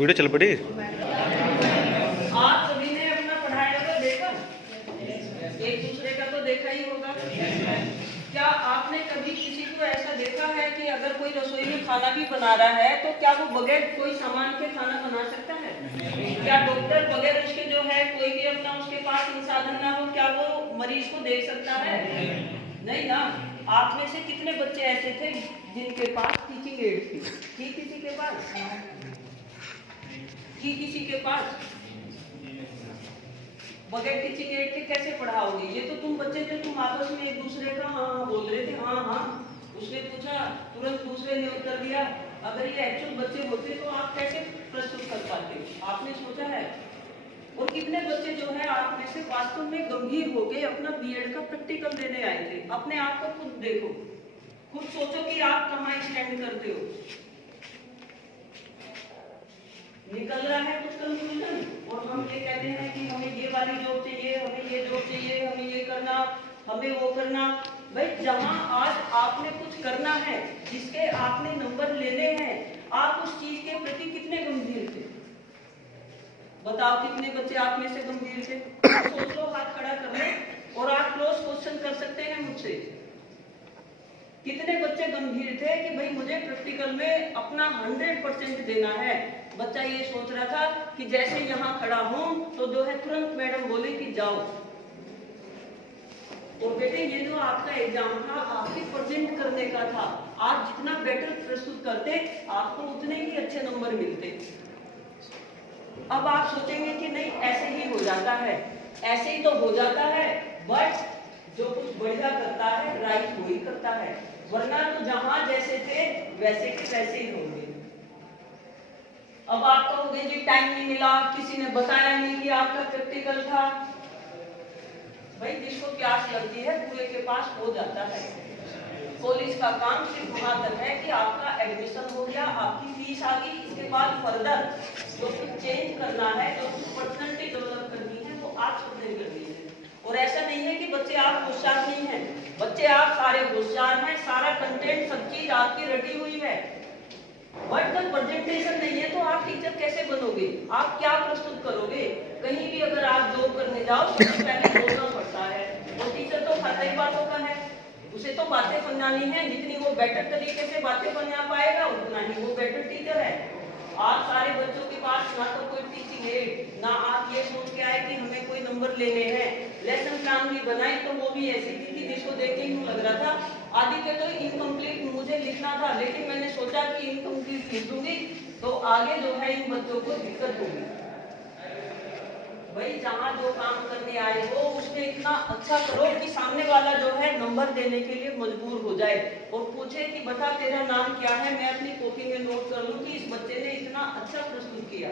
Video चल पड़ी। आप सभी ने अपना पढ़ाया तो देखा, एक दूसरे का तो देखा ही होगा। क्या आपने कभी किसी को ऐसा देखा है कि अगर कोई रसोई में खाना भी बना रहा है तो क्या वो बगैर कोई सामान के खाना बना सकता है? क्या डॉक्टर बगैर उसके जो है कोई भी अपना उसके पास संसाधन ना हो, क्या वो मरीज को देख सकता है? नहीं ना। आप में से कितने बच्चे ऐसे थे जिनके पास टीचिंग एड थी किसी के पास? किसी के पास? बगैर टीचिंग एड के कैसे पढ़ाओगे? ये तो तुम बच्चे थे, तुम आपस में एक दूसरे का हाँ हाँ बोल रहे थे, हाँ हाँ उसने पूछा तुरंत दूसरे ने उत्तर दिया। अगर ये एक्चुअल बच्चे होते तो आप कैसे प्रस्तुत कर पाते? आपने सोचा है? और कितने बच्चे जो है आप में से वास्तव में गंभीर होके अपना बीएड का प्रैक्टिकल देने आए थे? अपने आप को खुद देखो, खुद सोचो कि आप कहाँ स्टैंड करते हो। निकल रहा है कुछ कंक्लूजन, और हम ये कहते हैं कि हमें ये वाली जॉब चाहिए, हमें ये जॉब चाहिए, हमें ये करना, हमें वो करना। भाई जहां आज आपने कुछ करना है, जिसके आपने नंबर लेने हैं, आप उस चीज के प्रति कितने गंभीर थे? बताओ कितने बच्चे आप में से गंभीर थे? सोच लो, हाथ खड़ा कर ले और आप क्लोज क्वेश्चन कर सकते हैं मुझसे। कितने बच्चे गंभीर थे कि भाई मुझे प्रैक्टिकल में अपना 100% देना है? बच्चा ये सोच रहा था कि जैसे यहाँ खड़ा हूं तो जो है तुरंत मैडम बोले कि जाओ। और बेटे ये जो आपका एग्जाम था आपके प्रेजेंट करने का था, आप जितना बेटर प्रस्तुत करते आपको उतने ही अच्छे नंबर मिलते। अब आप सोचेंगे कि नहीं ऐसे ही हो जाता है, ऐसे ही तो हो जाता है, बट जो कुछ बढ़िया करता है राइट वही करता है, वरना तो जहां जैसे थे वैसे के वैसे ही होंगे। अब आप कहोगे जी टाइम नहीं मिला, किसी ने बताया नहीं कि आपका प्रैक्टिकल था। भाई जिसको प्यास लगती है कुएं के पास हो जाता है। कॉलेज का काम सिर्फ वहां तक है कि आपका एडमिशन हो गया, आपकी फीस आ गई, इसके बाद फर्दर जो कुछ चेंज करना है, जो कुछ पर्सनैलिटी डेवलप करनी है वो आप सबने करनी है। और ऐसा नहीं है कि बच्चे आप होशियार नहीं हैं, बच्चे आप सारे होशियार हैं, सारा कंटेंट सब चीज आपकी रटी हुई है, बट जब प्रेजेंटेशन नहीं है तो आप टीचर कैसे बनोगे? आप क्या प्रस्तुत करोगे? कहीं भी अगर आप जॉब करने जाओ सबसे पहले बोलना पड़ता है, और टीचर तो हर कई बातों का है, उसे तो बातें फंसानी है, जितनी वो बेटर तरीके से बातें फंसा पाएगा उतना ही वो बेटर टीचर है। आप सारे बच्चों के पास ना तो कोई टीचिंग एड, ना आप ये सोच के आए कि हमें कोई नंबर लेने हैं। लेसन प्लान भी बनाई तो वो भी ऐसी थी कि जिसको देख के यूं लग रहा था आदि के तो इनकम्प्लीट मुझे लिखना था, लेकिन मैंने सोचा कि इनकम्प्लीट लिख दूंगी तो आगे जो है इन बच्चों को दिक्कत होगी। भाई जहाँ जो काम करने आए हो उसमें इतना अच्छा करो कि सामने वाला जो है नंबर देने के लिए मजबूर हो जाए और पूछे कि बता तेरा नाम क्या है, मैं अपनी कॉपी में नोट कर लूं कि इस बच्चे ने इतना अच्छा प्रस्तुत किया।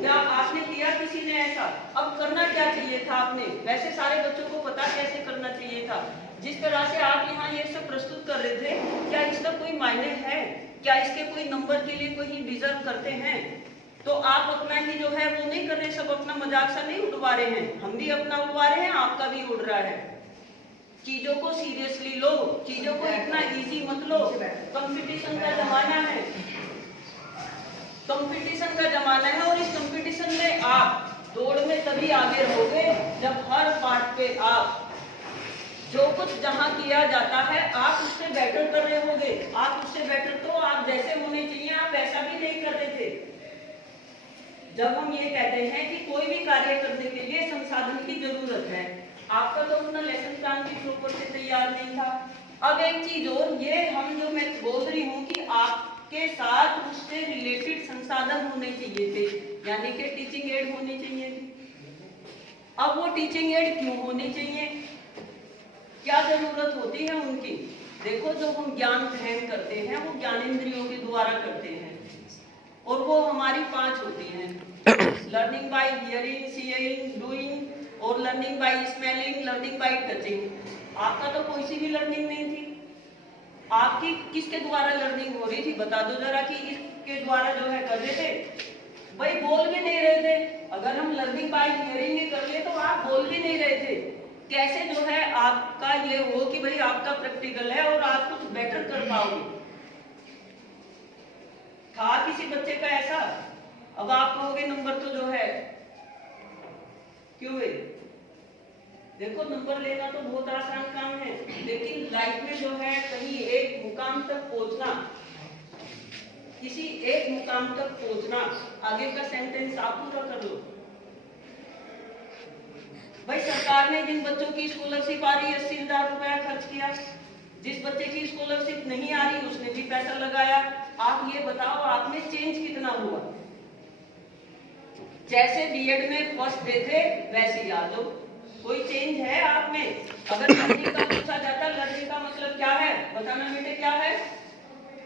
क्या आपने किया किसी ने ऐसा? अब करना क्या चाहिए था आपने? वैसे सारे बच्चों को पता कैसे करना चाहिए था। जिस तरह से आप यहाँ ये सब प्रस्तुत कर रहे थे, क्या इसका कोई मायने है? क्या इसके कोई नंबर के लिए कोई डिजर्व करते हैं? तो आप अपना ही जो है वो नहीं कर रहे, सब अपना मजाक सा नहीं उड़वा रहे हैं, हम भी अपना उड़वा रहे हैं, आपका भी उड़ रहा है। चीजों को सीरियसली लो, चीजों को इतना इजी मत लो। कंपटीशन का जमाना है, कंपटीशन का जमाना है, और इस कंपटीशन में आप दौड़ में तभी आगे रहोगे जब हर पार्ट पे आप जो कुछ जहां किया जाता है आप उससे बेटर कर रहे होगे। आप उससे बेटर तो आप जैसे होने चाहिए आप वैसा भी नहीं कर रहे थे। जब हम ये कहते हैं कि कोई भी कार्य करने के लिए संसाधन की जरूरत है, आपका तो अपना लेसन प्लान भी प्रॉपर से तैयार नहीं था। अब एक चीज और, ये हम जो मैं बोल रही हूँ कि आपके साथ उससे रिलेटेड संसाधन होने चाहिए थे, यानी कि टीचिंग एड होनी चाहिए थी। अब वो टीचिंग एड क्यों होनी चाहिए, क्या जरूरत होती है उनकी? देखो जो हम ज्ञान ग्रहण करते हैं वो ज्ञानेंद्रियों के द्वारा करते हैं, और वो हमारी 5 होती हैं, learning by hearing, seeing, doing, और learning by smelling, learning by touching. आपका तो कोई सी भी लर्निंग नहीं थी। आपकी किसके द्वारा लर्निंग हो रही थी? बता दो जरा कि इसके द्वारा जो है कर रहे थे। भाई बोल भी नहीं रहे थे। अगर हम लर्निंग बाय हियरिंग कर ले तो आप बोल भी नहीं रहे थे। कैसे जो है आपका ये हो कि भाई आपका प्रैक्टिकल है और आप कुछ बेटर कर पाओगे? था किसी बच्चे का ऐसा? अब आप कहोगे नंबर तो जो है क्यों है? देखो नंबर लेना तो बहुत आसान काम है, लेकिन लाइफ में जो है कहीं एक मुकाम तक पहुंचना, किसी एक मुकाम तक पहुंचना, आगे का सेंटेंस आप पूरा कर लो। भाई सरकार ने जिन बच्चों की स्कॉलरशिप आ रही है 80,000 रुपया खर्च किया, जिस बच्चे की स्कॉलरशिप नहीं आ रही उसने भी पैसा लगाया। आप ये बताओ आप में चेंज कितना हुआ? जैसे बीएड में फर्स्ट डे थे वैसे याद हो, कोई चेंज है आप में? अगर लर्निंग का पूछा जाता, लर्निंग का मतलब क्या है बताना बेटे, क्या है,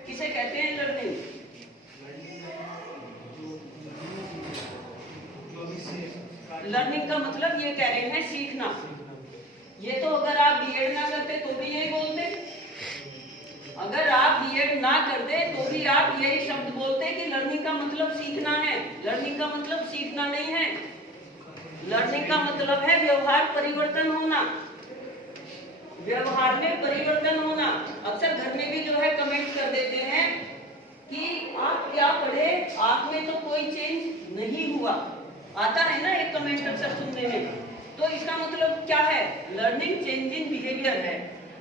किसे कहते हैं लर्निंग? लर्निंग का मतलब ये कह रहे हैं सीखना। ये तो अगर आप बीएड ना करते तो भी यही बोलते, अगर आप बीएड ना करते तो भी आप यही शब्द बोलते कि लर्निंग का मतलब सीखना है। लर्निंग का मतलब सीखना नहीं है, लर्निंग का मतलब है व्यवहार परिवर्तन होना, व्यवहार में परिवर्तन होना। अक्सर घर में भी जो है कमेंट कर देते हैं कि आप क्या पढ़े, आप में तो कोई चेंज नहीं हुआ, आता है ना एक कमेंट अक्सर सुनने में। तो इसका मतलब क्या है? लर्निंग चेंज इन बिहेवियर है।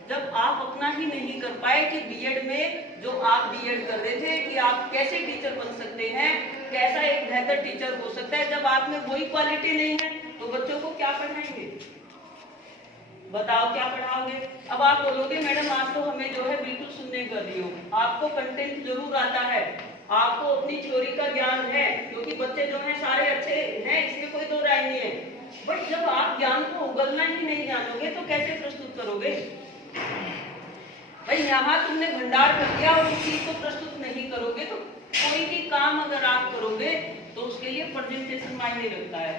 जब आप अपना ही नहीं कर पाए कि बीएड में जो आप बीएड कर रहे थे कि आप कैसे टीचर बन सकते हैं, कैसा एक बेहतर टीचर हो सकता है, जब आप में वही क्वालिटी नहीं है तो बच्चों को क्या पढ़ाएंगे? बताओ क्या पढ़ाओगे? अब आप बोलोगे मैडम आप तो हमें जो है बिल्कुल सुनने कर रही हो, आपको कंटेंट जरूर आता है, आपको अपनी थ्योरी का ज्ञान है, क्योंकि बच्चे जो हैं सारे अच्छे हैं, इसमें कोई दो राय नहीं है। बट जब आप ज्ञान को उगलना ही नहीं जानोगे तो कैसे प्रस्तुत करोगे? भाई यहाँ तुमने भंडार कर दिया और उस चीज को प्रस्तुत नहीं करोगे तो कोई भी काम अगर आप करोगे तो उसके लिए प्रेजेंटेशन मायने रखता है।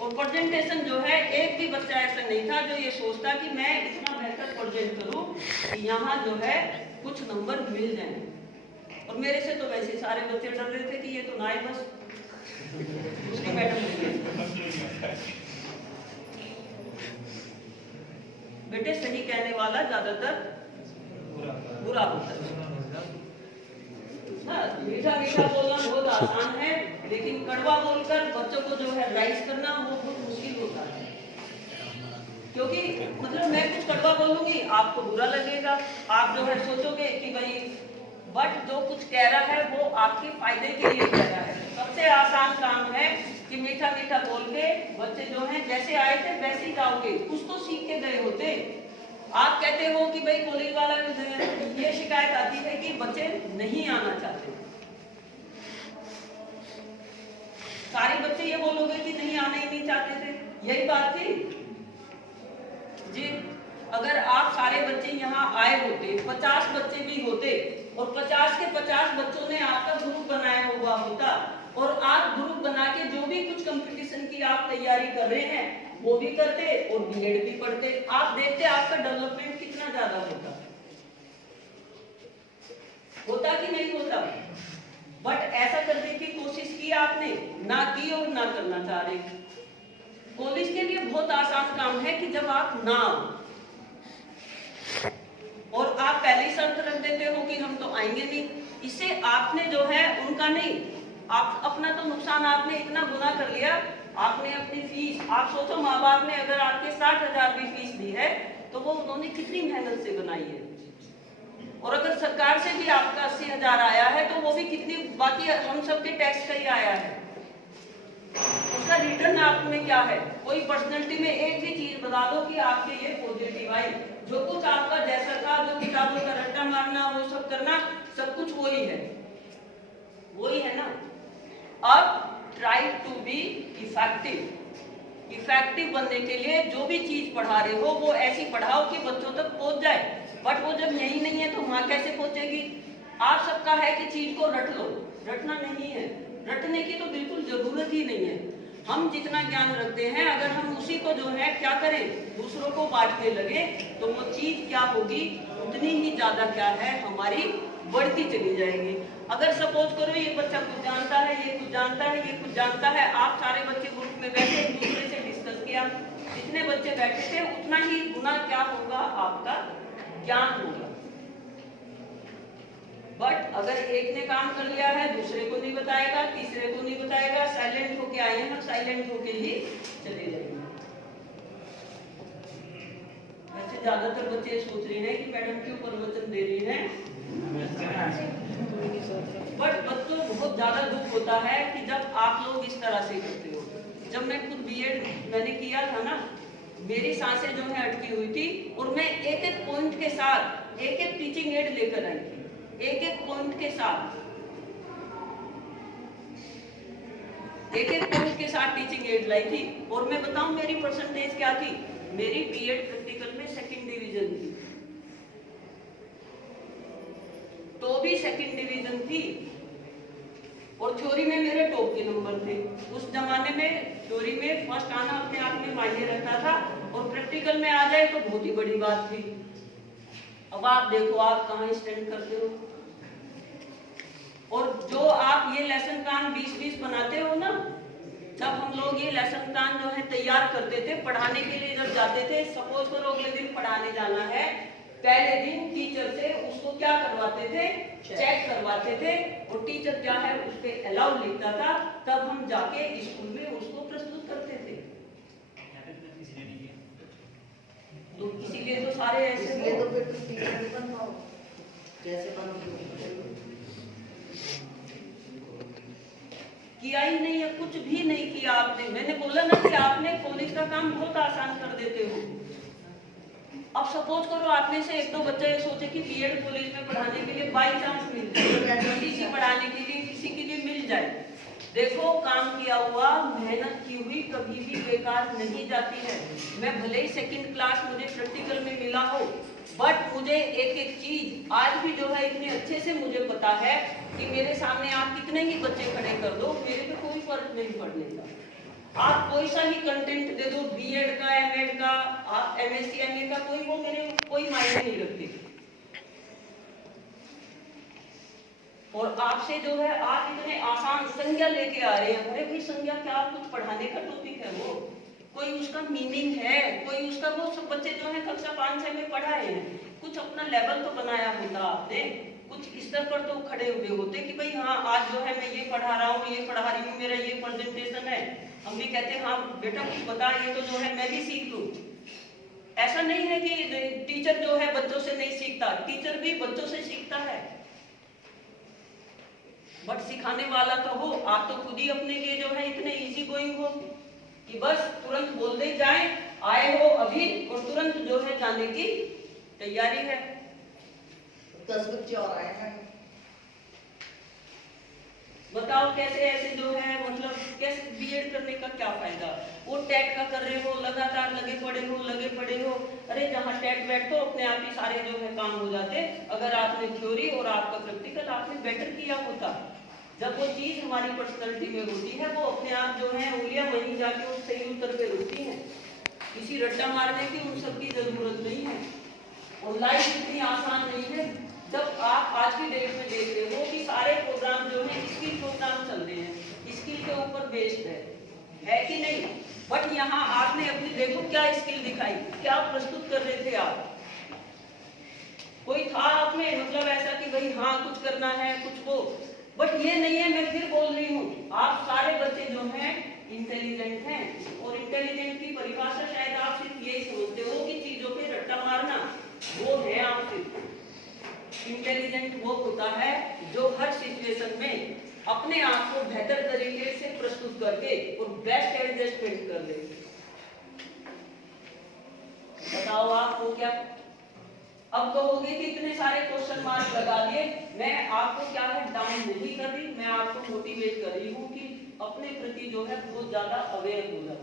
और प्रेजेंटेशन जो है, एक भी बच्चा ऐसा नहीं था जो ये सोचता कि मैं इतना बेहतर प्रेजेंट करूं कि यहाँ जो है कुछ नंबर मिल जाए। और मेरे से तो वैसे सारे बच्चे डर रहे थे कि ये तो ना ही बस दूसरी मैडम बेटे सही कहने वाला ज्यादातर बुरा होता है। मीठा मीठा बोलना बहुत आसान है, लेकिन कड़वा बोलकर बच्चों को जो है राइज करना वो बहुत मुश्किल होता है। क्योंकि मतलब मैं कुछ कड़वा बोलूंगी आपको बुरा लगेगा, आप जो है सोचोगे कि भाई, बट जो कुछ कह रहा है वो आपके फायदे के लिए कह रहा है। सबसे आसान काम है कि मीठा मीठा बोल के बच्चे जो हैं जैसे आए थे वैसे ही जाओगे, कुछ तो सीख के गए होते। आप कहते हो कि भाई कॉलेज वाला ये शिकायत आती है कि बच्चे नहीं आना चाहते, सारे बच्चे ये बोलोगे कि नहीं आना ही नहीं चाहते थे, यही बात थी जी। अगर आप सारे बच्चे यहाँ आए होते, 50 बच्चे भी होते और 50 के 50 बच्चों ने आपका ग्रुप बनाया हुआ होता और आप ग्रुप बना के जो भी कुछ कंपटीशन की आप तैयारी कर रहे हैं वो भी करते और बीएड भी पढ़ते, आप देखते आपका डेवलपमेंट कितना ज्यादा होता कि नहीं होता? बट ऐसा करने की कोशिश की आपने, ना की और ना करना चाह रहे। कॉलेज के लिए बहुत आसान काम है कि जब आप ना और आप पहले ही शर्त रख देते हो कि हम तो आएंगे नहीं, इससे आपने जो है उनका नहीं, आप अपना तो नुकसान आपने इतना गुना कर लिया। आपने अपनी फीस, आप सोचो माँ बाप ने अगर आपके 60,000 भी फीस दी है तो वो उन्होंने कितनी मेहनत से बनाई है, और अगर सरकार से भी आपका 80,000 आया है तो वो भी कितनी, बाकी हम सबके टैक्स का ही आया है, उसका रिटर्न आप में क्या है? कोई पर्सनैलिटी में एक भी चीज बता दो कि आपके ये पॉजिटिव आई, जो कुछ आपका जैसा था, जो किताबों का रट्टा मारना वो सब करना, सब कुछ वही है ना। अब ट्राई टू बी इफेक्टिव बनने के लिए जो भी चीज पढ़ा रहे हो वो ऐसी पढ़ाओ कि बच्चों तक पहुंच जाए। बट वो जब यही नहीं है तो वहां कैसे पहुंचेगी? आप सबका है कि चीज को रट लो, रटना नहीं है, रटने की तो बिल्कुल जरूरत ही नहीं है। हम जितना ज्ञान रखते हैं अगर हम उसी को जो है क्या करें, दूसरों को बांटने लगे तो वो चीज क्या होगी, उतनी ही ज्यादा क्या है हमारी बढ़ती चली जाएगी। अगर सपोज करो ये बच्चा कुछ जानता है, ये कुछ जानता है, ये कुछ जानता है, आप सारे बच्चे ग्रुप में बैठे एक दूसरे से डिस्कस किया, जितने बच्चे बैठे थे उतना ही गुना क्या होगा, आपका ज्ञान होगा। बट अगर एक ने काम कर लिया है दूसरे को नहीं बताएगा, तीसरे को नहीं बताएगा, साइलेंट होके आए हैं, साइलेंट होके ही चले जाएंगे। वैसे ज्यादातर बच्चे सोच रहे हैं कि मैडम क्यों प्रवचन दे रही हैं, बट बच्चों बहुत ज्यादा दुख होता है कि जब आप लोग इस तरह से करते हो। जब मैं खुद बीएड मैंने किया था ना, मेरी सांसें जो है अटकी हुई थी और मैं एक एक पॉइंट के साथ एक एक टीचिंग एड लेकर आई थी, एक एक पॉइंट के साथ एक एक पॉइंट के साथ टीचिंग एड लाई थी। और मैं बताऊं मेरी परसेंटेज क्या थी, मेरी बीएड प्रैक्टिकल में सेकंड डिवीजन थी, तो भी सेकंड डिवीजन थी, और थ्योरी में मेरे टॉप के नंबर थे। उस जमाने में थ्योरी में फर्स्ट आना अपने आप में मायने रखता था, और प्रैक्टिकल में आ जाए तो बहुत ही बड़ी बात थी। अब आप देखो आप कहाँ स्टैंड करते हो। और जो आप ये लेसन प्लान 20-20 बनाते हो ना, जब हम लोग ये लेसन प्लान जो है तैयार करते थे, पढ़ाने के लिए जब जाते थे, सपोज करो अगले दिन पढ़ाने जाना है, पहले दिन टीचर से उसको क्या करवाते थे, चेक करवाते थे, और टीचर क्या है उस पे अलाउ लिखता था, तब हम जाके स्कूल में उसको प्रस्तुत करते थे। तो इसीलिए तो सारे ऐसे तो फिर तुम टीचर नहीं बन पाओ, कैसे बनोगे? किया ही नहीं है, कुछ भी नहीं किया आपने। मैंने बोला ना कि आपने कॉलेज का काम बहुत आसान कर देते हो। अब सपोज करो आप में से एक दो बच्चे ये सोचे कि बीएड कॉलेज में पढ़ाने के लिए बाई चांस मिल जाए, किसी पढ़ाने के लिए किसी के लिए मिल जाए। देखो काम किया हुआ, मेहनत की हुई कभी भी बेकार नहीं जाती है। मैं भले ही सेकंड क्लास मुझे प्रैक्टिकल में मिला हो, बट मुझे एक एक चीज आज भी जो है इतने अच्छे से मुझे पता है कि मेरे सामने आप कितने ही बच्चे खड़े कर दो, मेरे पे कोई फर्क नहीं पड़ने का। आप कोई सा ही कंटेंट दे दो, बीएड का, एमएड का, आप एमएससी एमए का, वो मेरे कोई मायने नहीं रखती। और आपसे जो है आप इतने आसान संज्ञा लेके आ रहे हैं। अरे भाई संज्ञा क्या कुछ पढ़ाने का टॉपिक है, वो कोई उसका मीनिंग है, कोई उसका, वो सब बच्चे जो है कक्षा 5-6 में पढ़ाए हैं, कुछ अपना लेवल तो बनाया होता आपने, कुछ स्तर पर तो खड़े हुए होते कि भाई हाँ आज जो है मैं ये पढ़ा रहा हूँ, ये पढ़ा रही हूँ, मेरा ये प्रेजेंटेशन है। हम भी कहते हैं हाँ बेटा कुछ बता, ये तो जो है मैं भी सीख लूँ। ऐसा नहीं है कि टीचर जो है बच्चों से नहीं सीखता, टीचर भी बच्चों से सीखता है, बट सिखाने वाला तो हो। आप तो खुद ही अपने लिए जो है इतने इजी गोइंग हो कि बस तुरंत बोलते जाएं, आए हो अभी और तुरंत जो है जाने की तैयारी है। 10 बच्चे और आए हैं, बताओ कैसे ऐसे जो है, मतलब कैसे बीएड करने का क्या फायदा। वो टेट का कर रहे हो, लगातार लगे पड़े हो। अरे जहाँ टेट बैठ तो अपने आप ही सारे जो है काम हो जाते, अगर आपने थ्योरी और आपका प्रैक्टिकल आपने बेटर किया होता। जब वो चीज हमारी पर्सनैलिटी में होती है, वो अपने आप जो है उंगलियां वहीं जाके उस सही उत्तर पे रुकती हैं। किसी रट्टा मारने की उन सब की जरूरत नहीं है। और लाइफ इतनी आसान नहीं है। जब आप आज की डेट में देख रहे हो कि सारे प्रोग्राम जो है स्किल प्रोग्राम चल रहे हैं, स्किल के ऊपर बेस्ड है कि नहीं। बट यहाँ आपने अपनी देखो क्या स्किल दिखाई, क्या प्रस्तुत कर रहे थे आप। कोई था आप में मतलब ऐसा कि भाई हाँ कुछ करना है कुछ को, बट ये नहीं है। मैं फिर बोल रही हूँ, आप सारे बच्चे जो हैं इंटेलिजेंट हैं, और इंटेलिजेंट की परिभाषा शायद आप सिर्फ यही समझते हो कि चीजों पे रट्टा मारना, वो है आप सिर्फ। इंटेलिजेंट वो होता है जो हर सिचुएशन में अपने आप को बेहतर तरीके से प्रस्तुत करके और बेस्ट एडजस्टमेंट कर ले। बताओ आपको क्या, अब कहोगे कि इतने सारे क्वेश्चन मार्क लगा दिए। मैं आपको क्या है डाउन नहीं कर रही, मैं आपको मोटिवेट कर रही हूँ कि अपने प्रति जो है बहुत ज्यादा अवेयर हो जाओ।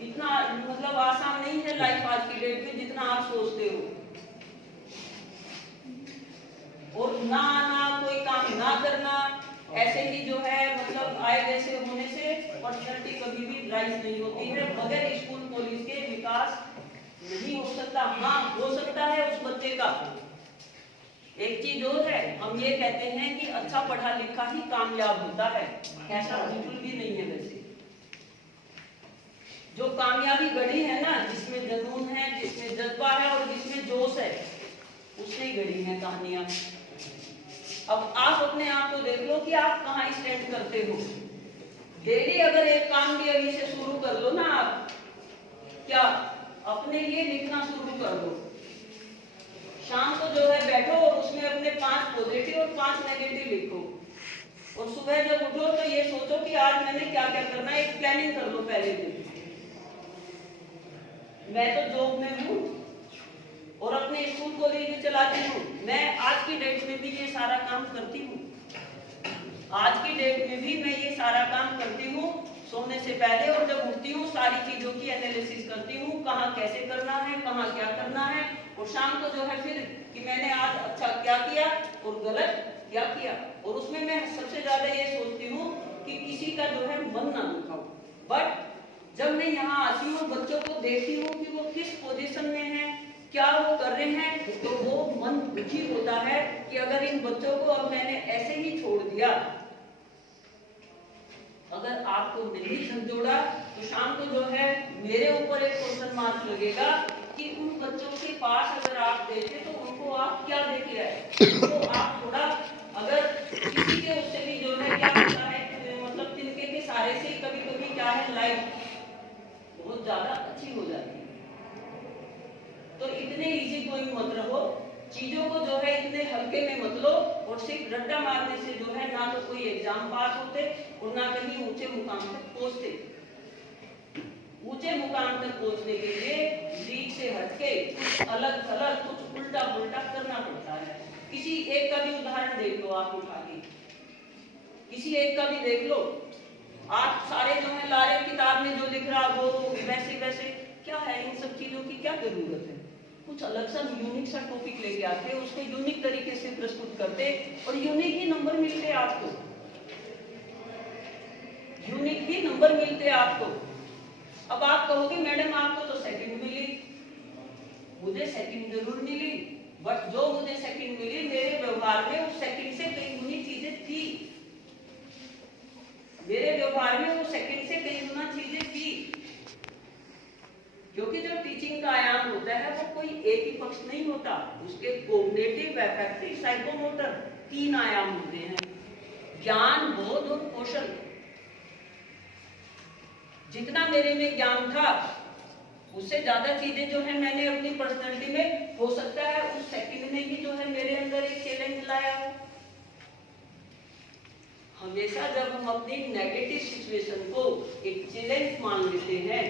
इतना मतलब आसान नहीं है लाइफ आज की डेट में जितना आप सोचते हो। और ना आना, कोई काम ना करना, ऐसे ही जो है मतलब आए जैसे होने से पर्सनैलिटी कभी भी राइज नहीं होती है। बगैर स्कूल कॉलेज के विकास नहीं हो सकता। हाँ हो सकता है उस बच्चे का। एक चीज और है, हम ये कहते हैं कि अच्छा पढ़ा लिखा ही कामयाब होता है, ऐसा बिल्कुल भी नहीं है। वैसे जो कामयाबी गढ़ी है ना, जिसमें जुनून है, जिसमें जज्बा है और जिसमें जोश है, उससे ही गढ़ी है कहानियां। अब आप अपने आप को देख लो कि आप कहाँ स्टैंड करते हो। डेली अगर एक काम भी अभी से शुरू कर लो ना, आप क्या अपने लिए लिखना शुरू कर दो। शाम को जो है बैठो और उसमें अपने 5 पॉजिटिव और 5 नेगेटिव लिखो, और सुबह जब उठो तो ये सोचो कि आज मैंने क्या क्या करना है, एक प्लानिंग कर लो पहले दिन। मैं तो जॉब में हूँ और अपने स्कूल कॉलेज में चलाती हूँ, मैं आज की डेट में भी ये सारा काम करती हूँ। आज की डेट में भी मैं ये सारा काम करती हूँ। सोने से पहले और जब उठती हूँ सारी चीजों की एनालिसिस करती हूँ, कहाँ कैसे करना है, कहाँ क्या करना है, और शाम को जो है फिर कि मैंने आज अच्छा क्या किया और गलत क्या किया। और उसमें मैं सबसे ज्यादा ये सोचती हूँ कि किसी का जो है मन ना दुखाऊं। बट जब मैं यहाँ आती हूँ, बच्चों को देखती हूँ कि वो किस पोजीशन में है, क्या वो कर रहे हैं, तो वो मन दुखी होता है कि अगर इन बच्चों को अब मैंने ऐसे ही छोड़ दिया, अगर आपको नहीं समझोड़ा तो शाम को जो है मेरे ऊपर एक क्वेश्चन मार्क लगेगा कि उन बच्चों के पास अगर आप देते तो उनको आप क्या दे के आए। तो आप थोड़ा अगर किसी के उससे भी जो है क्या होता है, मतलब तिनके के सारे से कभी कभी क्या है लाइफ बहुत ज्यादा अच्छी हो जाती है। तो इतने इजी कोई मत रहो, चीजों को जो है इतने हल्के में मत लो, और सिर्फ रट्टा मारने से जो है ना तो कोई एग्जाम पास होते और ना कहीं ऊंचे मुकाम तक पहुंचते। ऊंचे मुकाम तक पहुंचने के लिए लीक से हटके कुछ अलग थलग, कुछ उल्टा पुल्टा करना पड़ता है। किसी एक का भी उदाहरण देख लो आप उठा के, किसी एक का भी देख लो। आप सारे जो है लारे किताब में जो लिख रहा वो वैसे वैसे क्या है, इन सब चीजों की क्या जरूरत है। कुछ अलग सा यूनिक सा टॉपिक लेके आते, उसको यूनिक तरीके से प्रस्तुत करते और यूनिक ही नंबर मिलते आपको, यूनिक ही नंबर मिलते आपको। अब आप कहोगे मैडम आपको तो सेकंड मिली, मुझे सेकंड जरूर मिली, बट जो मुझे सेकंड मिली मेरे व्यवहार में उस सेकंड से कई गुनी चीजें थी, मेरे व्यवहार में वो सेकंड से कई गुना चीजें थी। क्योंकि जो टीचिंग का आयाम होता है वो कोई एक ही पक्ष नहीं होता, उसके कॉग्निटिव, अफेक्टिव, साइकोमोटर 3 आयाम होते हैं, ज्ञान, बोध और कौशल। जितना मेरे में ज्ञान था उससे ज्यादा चीजें जो है मैंने अपनी पर्सनालिटी में, हो सकता है उस सेकंड ने भी जो है मेरे अंदर एक चैलेंज लाया हो। हमेशा जब हम अपनी नेगेटिव सिचुएशन को एक चैलेंज मान लेते हैं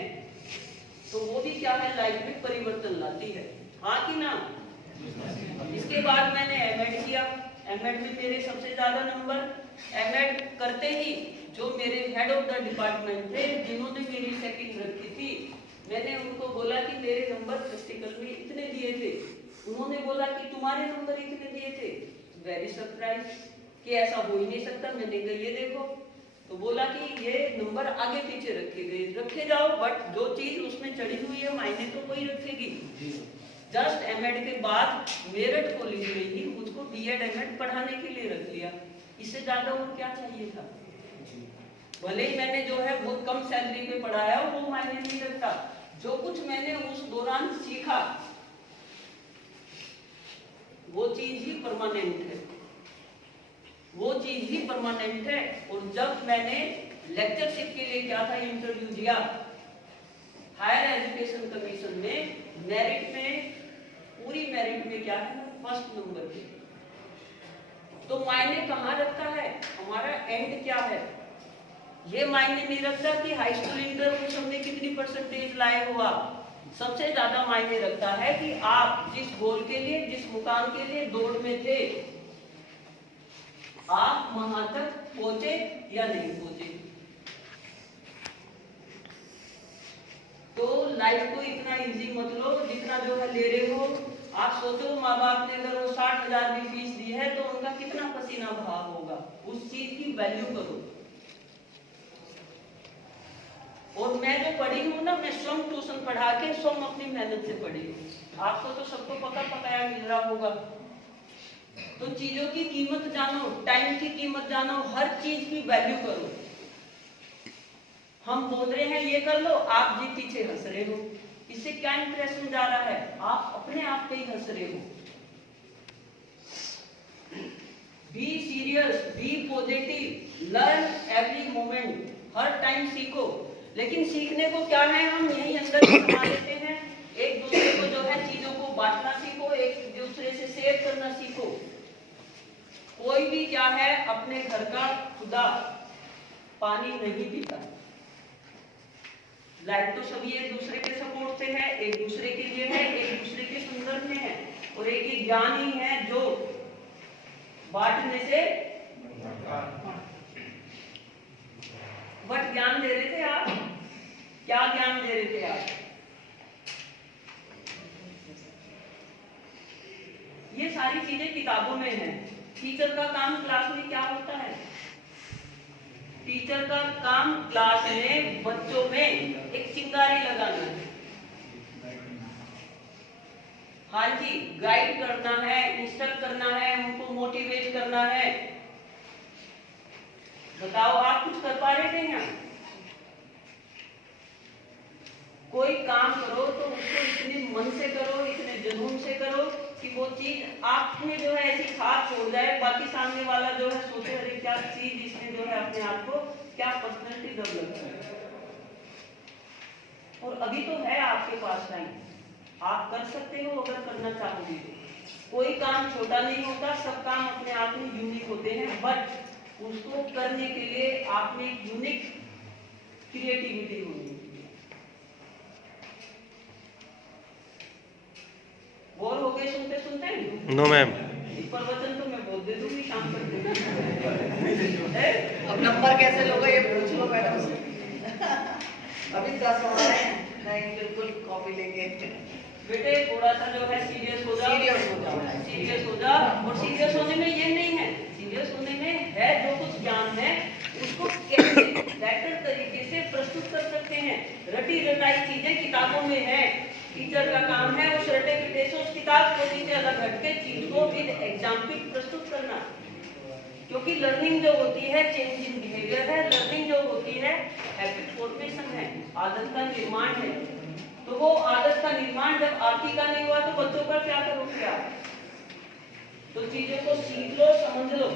तो वो भी क्या है लाइफ में परिवर्तन लाती है, हाँ कि ना। इसके बाद मैंने एमएड किया, एमएड में मेरे सबसे ज्यादा नंबर। एमएड करते ही जो मेरे हेड ऑफ द डिपार्टमेंट थे, जिन्होंने मेरी सेकंड रखी थी, मैंने उनको बोला कि मेरे नंबर प्रैक्टिकल में इतने दिए थे। उन्होंने बोला कि तुम्हारे नंबर इतने दिए थे। वेरी सरप्राइज कि ऐसा हो ही नहीं सकता। मैंने कहा ये देखो, तो बोला कि ये नंबर आगे पीछे रखे जाओ, बट जो चीज उसमें चढ़ी हुई है मायने तो कोई रखेगी। जस्ट एमएड के बाद मेरठ कॉलेज में ही मुझको बीएड एमएड पढ़ाने के लिए रख लिया, इससे ज्यादा और क्या चाहिए था। भले ही मैंने जो है बहुत कम सैलरी पे पढ़ाया, वो मायने नहीं रखता। जो कुछ मैंने उस दौरान सीखा वो चीज ही परमानेंट है, वो चीज ही परमानेंट है। और जब मैंने लेक्चरशिप के लिए क्या था इंटरव्यू दिया हायर एजुकेशन कमीशन में, मेरिट में, पूरी मेरिट में क्या है फर्स्ट नंबर पे, तो मायने कहाँ रखता है, हमारा एंड क्या है। ये मायने नहीं रखता कि हाई स्कूल इंटर में हमने कितनी परसेंटेज लाए हुआ। सबसे ज्यादा मायने रखता है कि आप जिस गोल के लिए, जिस मुकाम के लिए दौड़ में थे, आप वहां तक पहुंचे या नहीं पहुंचे। तो लाइफ को इतना इजी मत लो जितना जो है ले रहे हो। आप सोचो माँ बाप ने अगर वो 60,000 भी फीस दी है तो उनका कितना पसीना बहा होगा, उस चीज की वैल्यू करो। और मैं जो पढ़ी हूँ ना, मैं स्वयं ट्यूशन पढ़ा के स्वयं अपनी मेहनत से पढ़ी हूँ। आपको तो सबको पका पकाया मिल रहा होगा। तो चीजों की कीमत जानो, टाइम की कीमत जानो, हर चीज की वैल्यू करो। हम बोल रहे हैं ये कर लो, आप जी पीछे हंस रहे हो, इससे क्या इंप्रेशन जा रहा है, आप अपने आप पे ही हंस रहे हो। Be serious, be positive, learn every moment, हर टाइम सीखो। लेकिन सीखने को क्या है, हम यही अंदर ही समा लेते हैं। एक दूसरे को जो है चीजों को बांटना सीखो, एक दूसरे से शेयर करना सीखो। कोई भी क्या है अपने घर का खुदा पानी नहीं पीता। लाइफ तो सभी एक दूसरे के सपोर्ट से है, एक दूसरे के लिए है, एक दूसरे के संदर्भ में है, और एक ही ज्ञान ही है जो बांटने से। बट ज्ञान दे रहे थे आप, क्या ज्ञान दे रहे थे आप? ये सारी चीजें किताबों में है। टीचर का काम क्लास में क्या होता है? टीचर का काम क्लास में बच्चों में एक चिंगारी लगाना है। हाँ जी, गाइड करना है, इंस्ट्रक्ट करना है, उनको मोटिवेट करना है। बताओ आप कुछ कर पा रहे थे यहाँ? कोई काम करो तो उसको इतने मन से करो, इतने जुनून से करो कि वो चीज आप में जो है ऐसी छाप छोड़ जाए, बाकी सामने वाला जो है सोचे अरे क्या चीज इसने जो है अपने आप को क्या पर्सनैलिटी डेवलप की। और अभी तो है आपके पास टाइम, आप कर सकते हो अगर करना चाहोगे तो। कोई काम छोटा नहीं होता, सब काम अपने आप में यूनिक होते हैं, बट उसको करने के लिए आप में एक यूनिक क्रिएटिविटी होनी चाहिए। बोर हो गए सुनते सुनते? No ma'am. प्रवचन तो मैं बहुत दे दूंगी शाम तक। अब नंबर कैसे लोगे ये पूछ लो मैडम से। अभी 10 हो रहे हैं। नहीं बिल्कुल कॉपी लेके। बेटे थोड़ा सा जो है सीरियस हो जाओ, सीरियस हो जाओ, सीरियस हो जाओ। और सीरियस होने में ये नहीं है, सीरियस होने में है जो कुछ ज्ञान है उसको कैसे बेहतर तरीके से प्रस्तुत कर सकते हैं। रटी रटाई चीजें किताबों में है, टीचर का काम है उस रटे पिटे से उस किताब को से अलग हटके चीज को विद एग्जाम्पल प्रस्तुत करना। क्योंकि लर्निंग जो होती है चेंज इन बिहेवियर है, लर्निंग जो होती है हैबिट फॉर्मेशन है, आदत का निर्माण है। तो वो आदत का निर्माण जब आप ही का नहीं हुआ तो बच्चों का क्या करोगे आप? तो चीजों को सीख लो, समझ लो,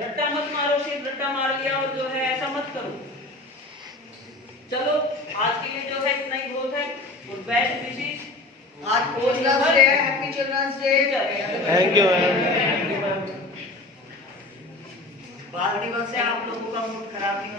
रट्टा मत मारो, सिर्फ रट्टा मार लिया और जो है ऐसा मत करो। चलो आज के लिए जो है इतना ही बहुत है। और बेस्ट विशेष आज चिल्ड्रंस डे है, happy children's day. Thank you ma'am. बाल दिवस है, आप लोगों का मूड खराब नहीं होना